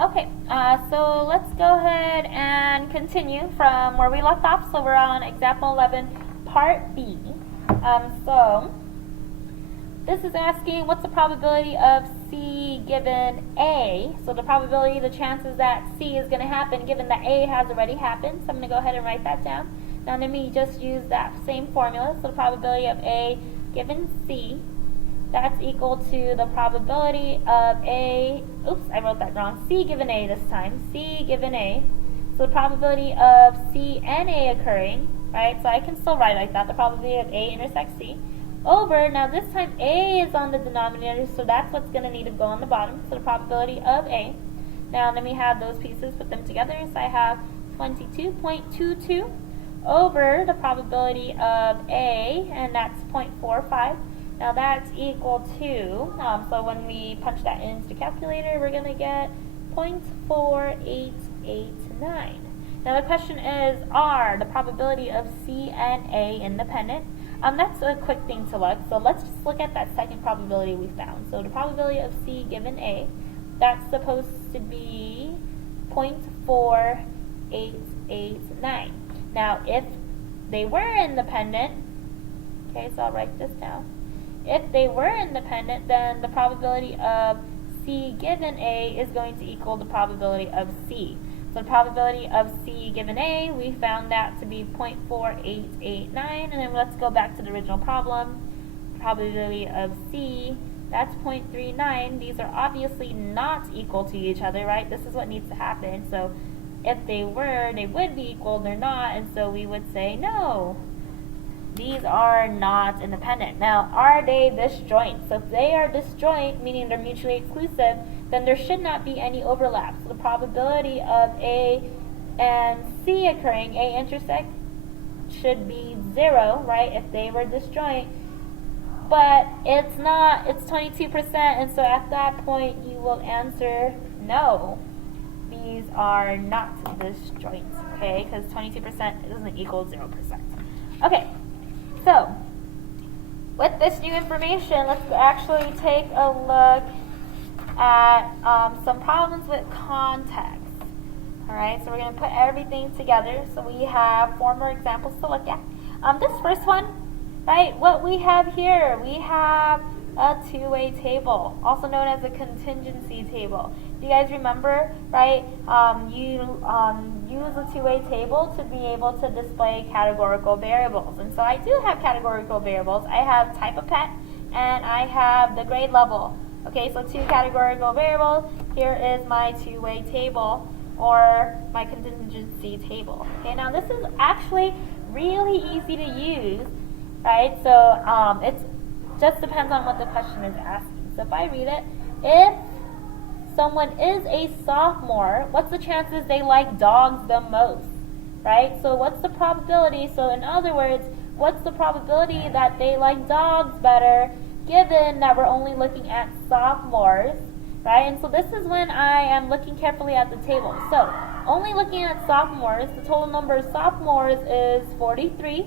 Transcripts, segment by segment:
Okay, so let's go ahead and continue from where we left off. So we're on example 11, part B. So this is asking what's the probability of C given A. So the probability, the chances that C is going to happen given that A has already happened. So I'm going to go ahead and write that down. Now let me just use that same formula. So the probability of A given C, that's equal to the probability of A, oops, I wrote that wrong, C given A this time, C given A. So the probability of C and A occurring, right, so I can still write like that, the probability of A intersects C, over, now this time A is on the denominator, so that's what's going to need to go on the bottom, so the probability of A. Now let me have those pieces, put them together, so I have 22.22 over the probability of A, and that's 0.45. Now that's equal to, so when we punch that into the calculator, we're going to get 0.4889. Now the question is, are the probability of C and A independent? That's a quick thing to look. So let's just look at that second probability we found. So the probability of C given A, that's supposed to be 0.4889. Now if they were independent, okay, so I'll write this down. If they were independent, then the probability of C given A is going to equal the probability of C. So the probability of C given A, we found that to be 0.4889, and then let's go back to the original problem. Probability of C, that's 0.39. These are obviously not equal to each other, right? This is what needs to happen. So if they were, they would be equal, they're not, and so we would say no. These are not independent. Now, are they disjoint? So if they are disjoint, meaning they're mutually exclusive, then there should not be any overlap. So the probability of A and C occurring, A intersect, should be 0, right, if they were disjoint. But it's not, it's 22%, and so at that point you will answer no. These are not disjoint, okay, because 22% doesn't equal 0%. Okay. So, with this new information, let's actually take a look at some problems with context. Alright, so we're going to put everything together. So we have 4 more examples to look at. This first one, right, what we have here, we have a two-way table, also known as a contingency table. Do you guys remember, right, you use a two-way table to be able to display categorical variables. And so I do have categorical variables. I have type of pet and I have the grade level. Okay, so 2 categorical variables. Here is my two-way table or my contingency table. Okay, now this is actually really easy to use, right? So it just depends on what the question is asking. So if I read it, if someone is a sophomore, what's the chances they like dogs the most, right? So what's the probability? So in other words, what's the probability that they like dogs better given that we're only looking at sophomores, right? And so this is when I am looking carefully at the table. So only looking at sophomores, the total number of sophomores is 43,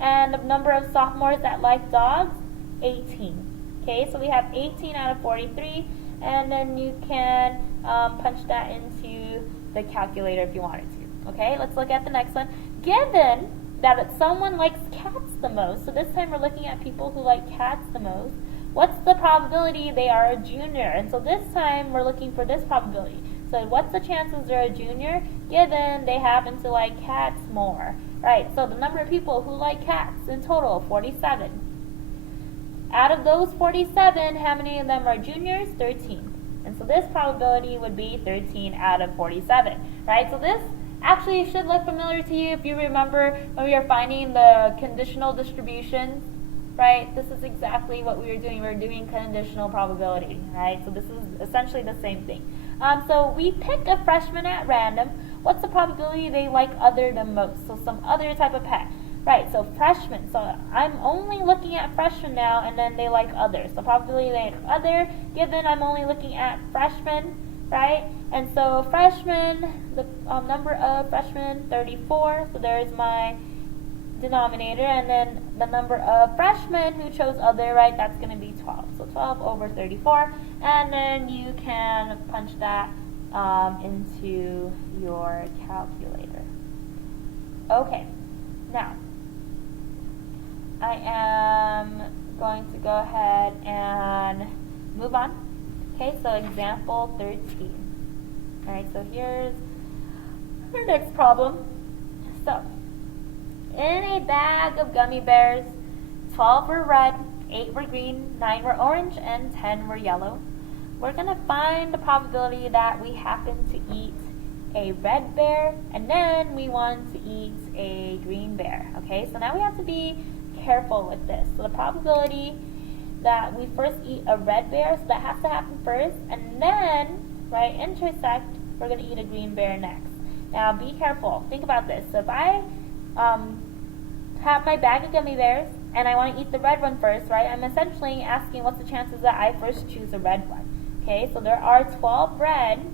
and the number of sophomores that like dogs, 18. Okay, so we have 18 out of 43. And then you can punch that into the calculator if you wanted to. Okay, let's look at the next one. Given that someone likes cats the most, so this time we're looking at people who like cats the most, what's the probability they are a junior? And so this time we're looking for this probability. So what's the chances they're a junior given they happen to like cats more? Right, so the number of people who like cats in total, 47. Out of those 47, how many of them are juniors? 13. And so this probability would be 13 out of 47, right? So this actually should look familiar to you if you remember when we were finding the conditional distributions, right? This is exactly what we were doing. We were doing conditional probability, right? So this is essentially the same thing. So we pick a freshman at random. What's the probability they like other the most? So some other type of pet. Right, so freshmen. So I'm only looking at freshmen now, and then they like others. So probability they like other, given I'm only looking at freshmen, right? And so freshmen, the number of freshmen, 34. So there's my denominator, and then the number of freshmen who chose other, right, that's going to be 12. So 12 over 34, and then you can punch that into your calculator. Okay, now I am going to go ahead and move on. Okay, so example 13. Alright, so here's our next problem. So, in a bag of gummy bears, 12 were red, 8 were green, 9 were orange, and 10 were yellow. We're going to find the probability that we happen to eat a red bear, and then we want to eat a green bear. Okay, so now we have to be careful with this. So the probability that we first eat a red bear, so that has to happen first, and then, right, intersect, we're going to eat a green bear next. Now be careful. Think about this. So if I have my bag of gummy bears, and I want to eat the red one first, right, I'm essentially asking what's the chances that I first choose a red one. Okay, so there are 12 red,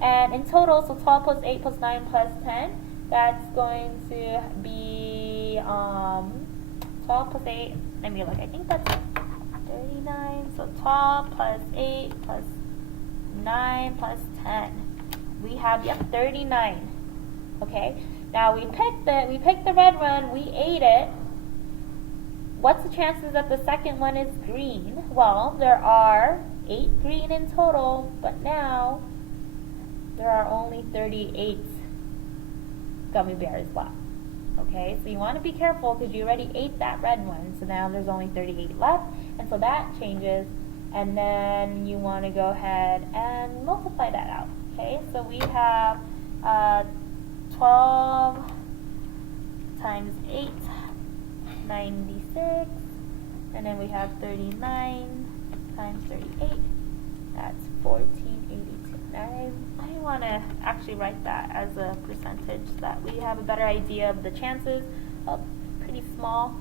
and in total, so 12 plus 8 plus 9 plus 10, that's going to be 12 plus 8, let me look, I think that's 39, so 12 plus 8 plus 9 plus 10. We have, yep, 39. Okay, now we picked the red one, we ate it. What's the chances that the second one is green? Well, there are 8 green in total, but now there are only 38 gummy bears left. Okay, so you want to be careful because you already ate that red one, so now there's only 38 left, and so that changes, and then you want to go ahead and multiply that out. Okay, so we have 12 times 8, 96, and then we have 39 times 38, that's 1482. Now I want to actually write that as a percentage so that we have a better idea of the chances. Oh, pretty small.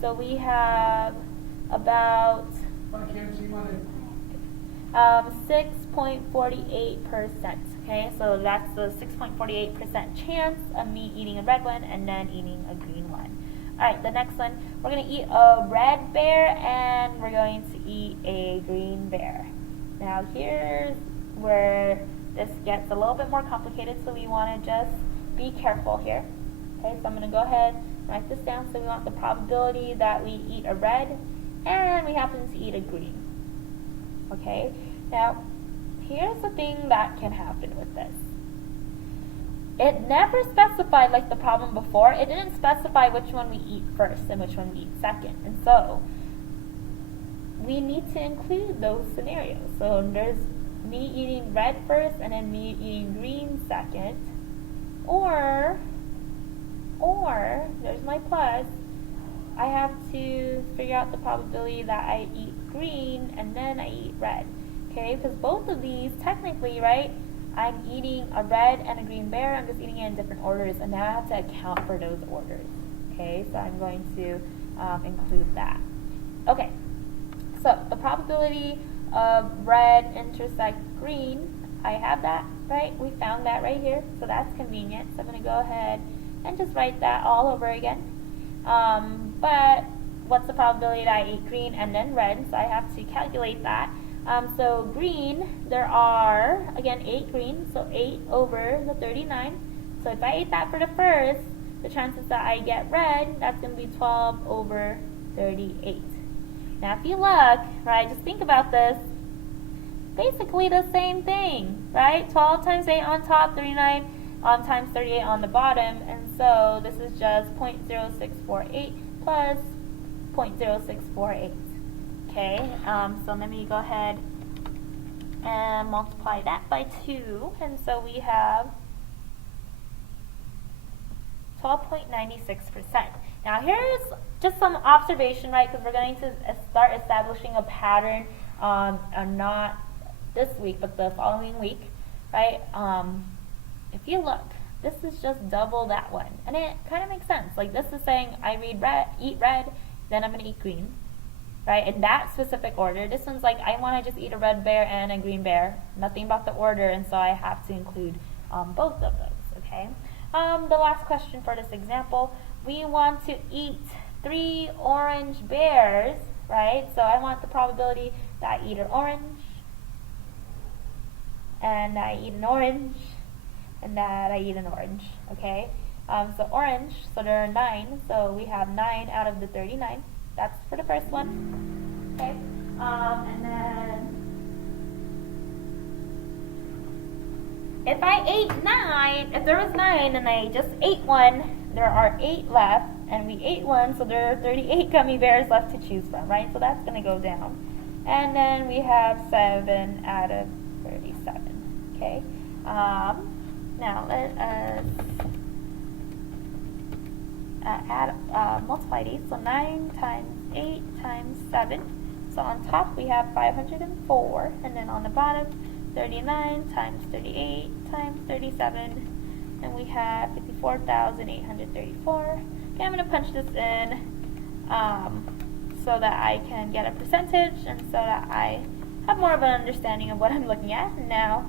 So we have about 6.48%. Okay, so that's the 6.48% chance of me eating a red one and then eating a green one. Alright, the next one, we're going to eat a red bear and we're going to eat a green bear. Now here's where this gets a little bit more complicated, so we want to just be careful here. Okay, so I'm going to go ahead and write this down. So we want the probability that we eat a red and we happen to eat a green. Okay, now here's the thing that can happen with this. It never specified, like the problem before, it didn't specify which one we eat first and which one we eat second. And so we need to include those scenarios. So there's me eating red first and then me eating green second. Or there's my plus, I have to figure out the probability that I eat green and then I eat red. Okay, because both of these technically, right, I'm eating a red and a green bear, I'm just eating it in different orders, and now I have to account for those orders. Okay, so I'm going to include that. Okay, so the probability of red intersect green, I have that, right? We found that right here, so that's convenient. So I'm going to go ahead and just write that all over again. But what's the probability that I eat green and then red? So I have to calculate that. So green, there are, again, 8 green, so 8 over the 39. So if I ate that for the first, the chances that I get red, that's going to be 12 over 38. Now if you look, right, just think about this, basically the same thing, right? 12 times 8 on top, 39 times 38 on the bottom, and so this is just 0.0648 plus 0.0648. Okay, so let me go ahead and multiply that by 2, and so we have 12.96%. Now here's just some observation, right, because we're going to start establishing a pattern, not this week, but the following week, right? If you look, this is just double that one, and it kind of makes sense. Like this is saying I eat red, then I'm going to eat green. Right, in that specific order. This one's like, I want to just eat a red bear and a green bear. Nothing about the order, and so I have to include both of those, okay? The last question for this example, we want to eat 3 orange bears, right? So I want the probability that I eat an orange, and I eat an orange, and that I eat an orange, okay? So orange, so there are 9, so we have 9 out of the 39. That's for the first one, okay? And then if I ate 9, if there was 9 and I just ate one, there are 8 left, and we ate one, so there are 38 gummy bears left to choose from, right? So that's going to go down. And then we have 7 out of 37, okay? Now let us multiply these. So 9 times 8 times 7. So on top we have 504, and then on the bottom 39 times 38 times 37, and we have 54,834. Okay, I'm going to punch this in so that I can get a percentage and so that I have more of an understanding of what I'm looking at. Now,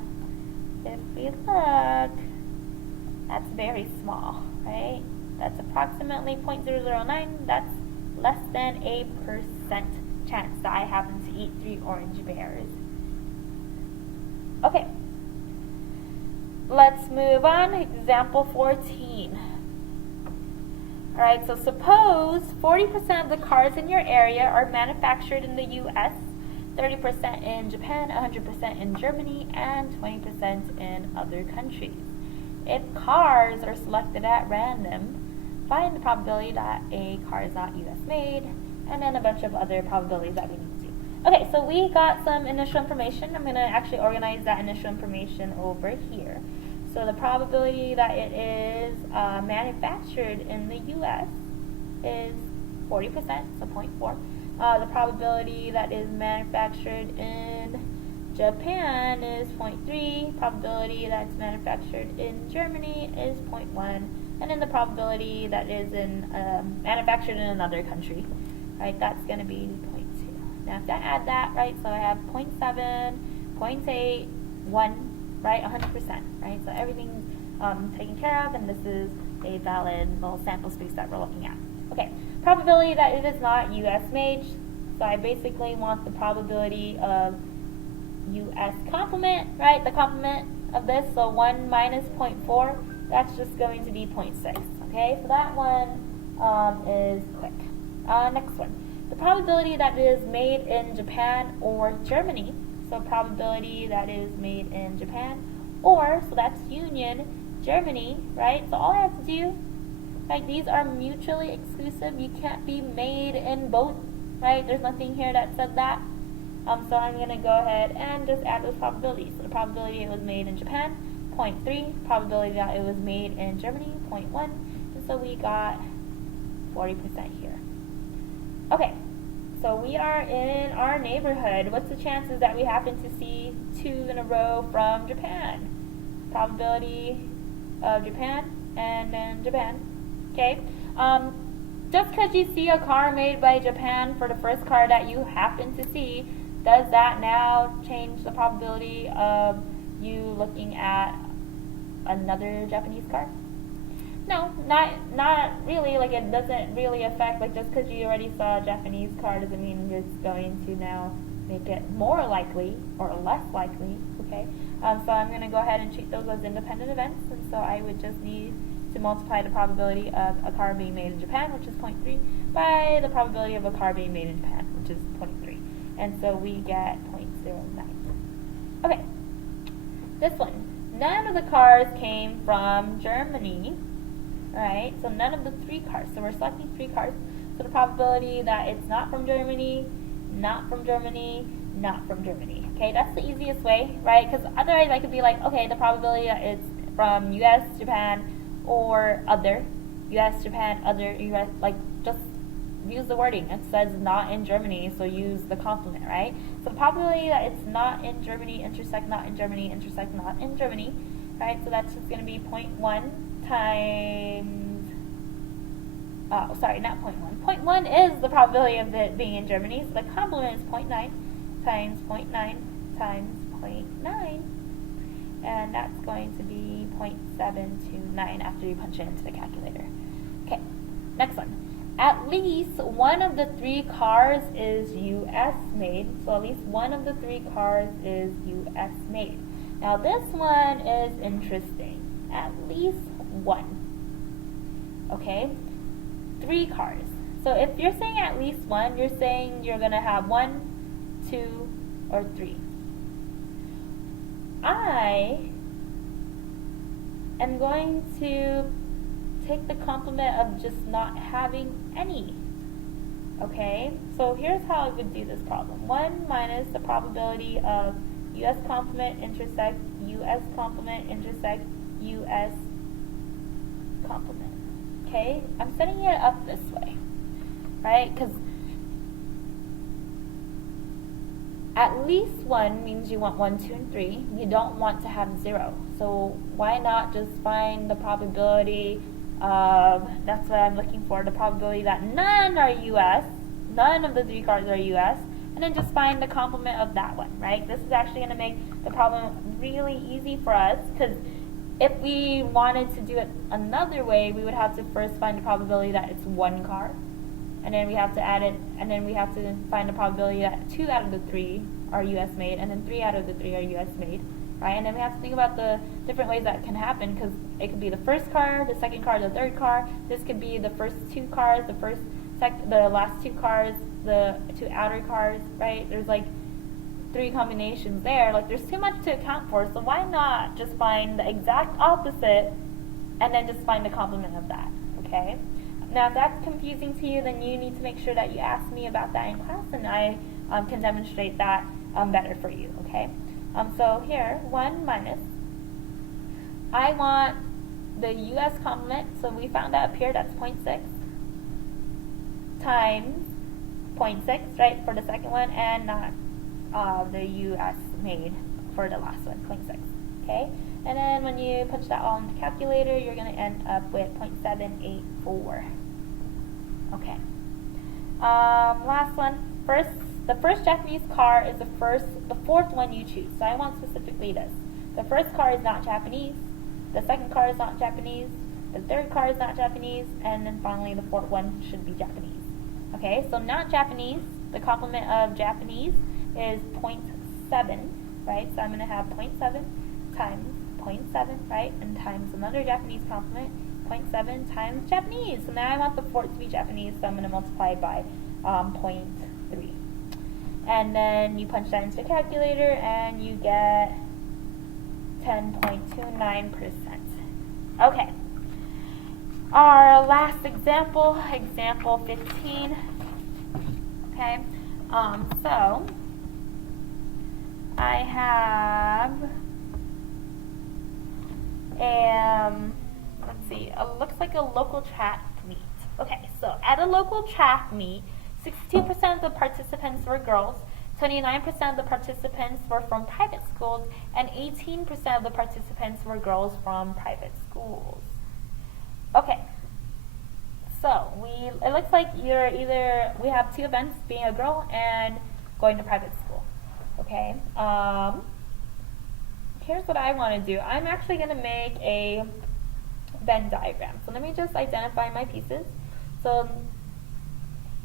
if we look, that's very small, right? That's approximately 0.009. That's less than a percent chance that I happen to eat 3 orange bears. Okay, let's move on. Example 14. Alright, so suppose 40% of the cars in your area are manufactured in the US, 30% in Japan, 100% in Germany, and 20% in other countries. If cars are selected at random, find the probability that a car is not US made, and then a bunch of other probabilities that we need to do. Okay, so we got some initial information. I'm going to actually organize that initial information over here. So the probability that it is manufactured in the US is 40%, so 0.4. The probability that is manufactured in Japan is 0.3. Probability that's manufactured in Germany is 0.1. And then the probability that is in manufactured in another country, right, that's going to be 0.2. Now if I add that, right, so I have 0.7, 0.8, 1, right, 100%, right, so everything's taken care of, and this is a valid little sample space that we're looking at. Okay, probability that it is not US made, so I basically want the probability of US complement, right, the complement of this, so 1 minus 0.4, that's just going to be 0.6, okay, so that one is quick. Next one, the probability that it is made in Japan or Germany, so probability that is made in Japan, or, so that's union, Germany, right, so all I have to do, right, these are mutually exclusive, you can't be made in both, right, there's nothing here that said that, so I'm going to go ahead and just add those probabilities. So the probability it was made in Japan, 0.3, probability that it was made in Germany, 0.1, and so we got 40% here. Okay, so we are in our neighborhood. What's the chances that we happen to see 2 in a row from Japan? Probability of Japan, and then Japan. Okay, just because you see a car made by Japan for the first car that you happen to see, does that now change the probability of you looking at another Japanese car? No, not really. Like, it doesn't really affect, like, just because you already saw a Japanese car doesn't mean it's going to now make it more likely or less likely, okay? So I'm going to go ahead and treat those as independent events, and so I would just need to multiply the probability of a car being made in Japan, which is 0.3, by the probability of a car being made in Japan, which is 0.3. And so we get 0.09. Okay, this one. None of the cars came from Germany, right? So none of the 3 cars. So we're selecting 3 cars. So the probability that it's not from Germany, not from Germany, not from Germany. Okay, that's the easiest way, right? Because otherwise I could be like, okay, the probability that it's from US, Japan, or other. US, Japan, other, US, like, just use the wording. It says not in Germany, so use the complement, right? So the probability that it's not in Germany, intersect not in Germany, intersect not in Germany, right? So that's just going to be 0.1 times, sorry, not 0.1. 0.1 is the probability of it being in Germany, so the complement is 0.9 times 0.9 times 0.9, and that's going to be 0.729 after you punch it into the calculator. Okay, next one. At least one of the 3 cars is US made, so at least one of the 3 cars is US made. Now this one is interesting. At least one. Okay? 3 cars. So if you're saying at least one, you're saying you're going to have 1, 2, or 3. I am going to take the complement of just not having any. Okay, so here's how I would do this problem. 1 minus the probability of US complement intersect US complement intersect US complement. Okay, I'm setting it up this way, right? Because at least 1 means you want 1, 2, and 3. You don't want to have 0. So why not just find the probability of, that's what I'm looking for, the probability that none are US, none of the 3 cars are US, and then just find the complement of that one, right? This is actually going to make the problem really easy for us, because if we wanted to do it another way, we would have to first find the probability that it's 1 car, and then we have to add it, and then we have to find the probability that 2 out of the 3 are US made, and then 3 out of the 3 are US made, right? And then we have to think about the different ways that can happen, because it could be the first car, the second car, the third car. This could be the first 2 cars, the last 2 cars, the 2 outer cars, right? There's like 3 combinations there. Like, there's too much to account for, so why not just find the exact opposite and then just find the complement of that, okay? Now, if that's confusing to you, then you need to make sure that you ask me about that in class, and I can demonstrate that better for you, okay? So here, 1 minus, I want the US complement, so we found that up here, that's 0.6, times 0.6, right, for the second one, and not the US made for the last one, 0.6, okay? And then when you punch that all in the calculator, you're going to end up with 0.784. Okay. Last one. The first Japanese car is the 4th one you choose. So I want specifically this. The first car is not Japanese. The second car is not Japanese. The third car is not Japanese. And then finally the 4th one should be Japanese. Okay, so not Japanese. The complement of Japanese is 0.7, right? So I'm going to have 0.7 times 0.7, right? And times another Japanese complement, 0.7 times Japanese. So now I want the 4th to be Japanese, so I'm going to multiply by 0.3. And then you punch that into the calculator and you get 10.29%. Okay. Our last example, example 15. Okay. So I have let's see, it looks like a local track meet. Okay, so at a local track meet, 62% of the participants were girls, 29% of the participants were from private schools, and 18% of the participants were girls from private schools. Okay, so it looks like we have 2 events, being a girl and going to private school. Okay, here's what I want to do. I'm actually going to make a Venn diagram. So let me just identify my pieces. So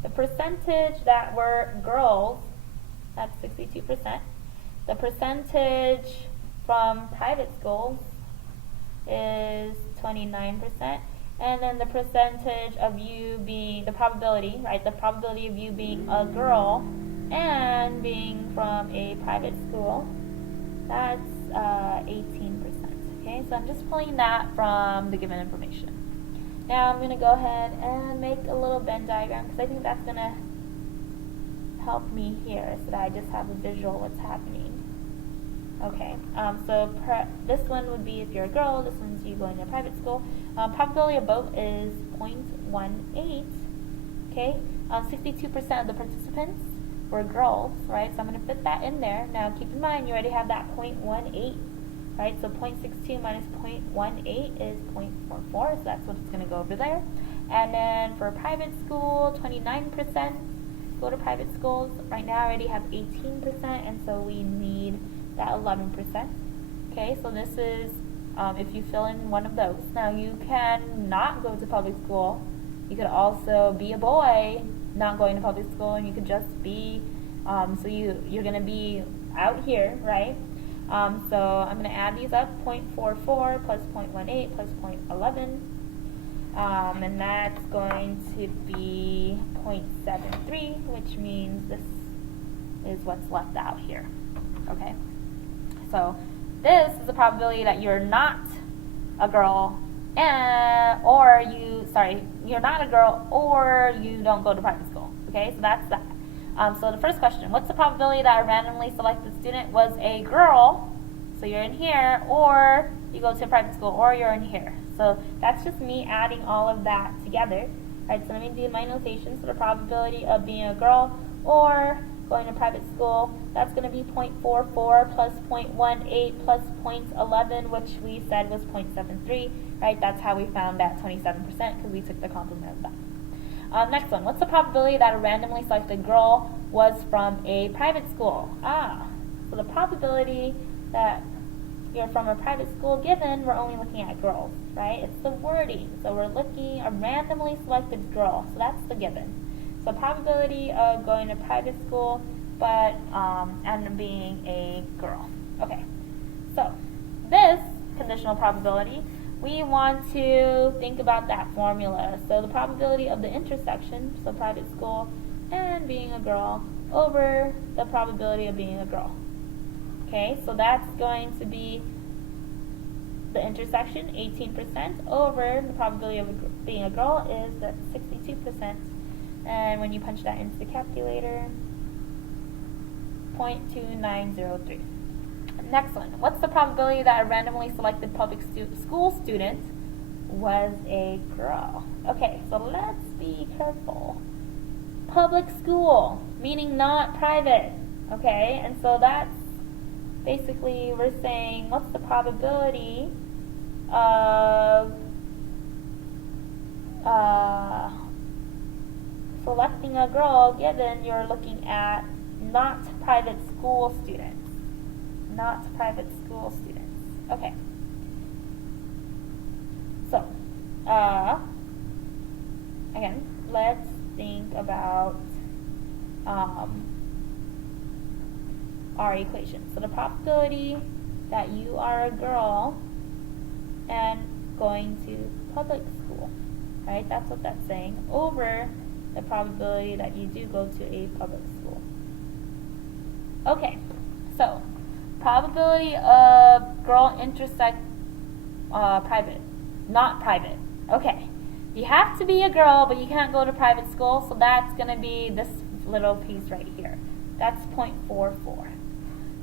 the percentage that were girls, that's 62%. The percentage from private schools is 29%. And then the percentage of you being, the probability, right, the probability of you being a girl and being from a private school, that's 18%. Okay, so I'm just pulling that from the given information. Now I'm going to go ahead and make a little Venn diagram, because I think that's going to help me here, so that I just have a visual of what's happening. Okay, so this one would be if you're a girl, this one's you going to private school. Probability of both is 0.18. Okay, 62% of the participants were girls, right? So I'm going to fit that in there. Now keep in mind, you already have that 0.18, right? So 0.62 minus 0.18 is 0.44, so that's what it's going to go over there. And then for private school, 29% go to private schools. Right now I already have 18%, and so we need that 11%. Okay, so this is if you fill in one of those. Now you can not go to public school. You could also be a boy not going to public school, and you could just be, so you're going to be out here, right? So I'm going to add these up, 0.44 plus 0.18 plus 0.11, and that's going to be 0.73, which means this is what's left out here. Okay, so this is the probability that you're not a girl, you're not a girl, or you don't go to private school. Okay, so that's that. So the first question, what's the probability that a randomly selected student was a girl, so you're in here, or you go to a private school, or you're in here. So that's just me adding all of that together. Right, so let me do my notation. So the probability of being a girl or going to private school, that's going to be 0.44 plus 0.18 plus 0.11, which we said was 0.73. Right, that's how we found that 27%, because we took the complement of that. Next one, what's the probability that a randomly selected girl was from a private school? So the probability that you're from a private school given, we're only looking at girls, right? It's the wording. So we're looking a randomly selected girl, so that's the given. So probability of going to private school, but and being a girl. Okay, so this conditional probability, we want to think about that formula. So the probability of the intersection, so private school and being a girl, over the probability of being a girl. Okay, so that's going to be the intersection, 18%, over the probability of being a girl is that 62%. And when you punch that into the calculator, 0.2903. Next one, what's the probability that a randomly selected public school student was a girl? Okay, so let's be careful. Public school, meaning not private, okay? And so that's basically, we're saying, what's the probability of selecting a girl given you're looking at not private school students? Not private school students. Okay. So, again, let's think about our equation. So the probability that you are a girl and going to public school, right? That's what that's saying, over the probability that you do go to a public school. Okay, so probability of girl intersect private, not private. Okay, you have to be a girl, but you can't go to private school, so that's going to be this little piece right here. That's 0.44.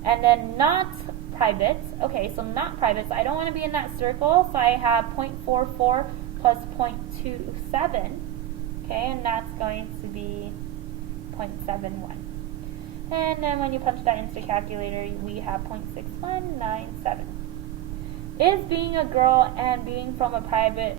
And then not private, okay, so not private, so I don't want to be in that circle, so I have 0.44 plus 0.27, okay, and that's going to be 0.71. And then when you punch that into the calculator, we have 0.6197. Is being a girl and being from a private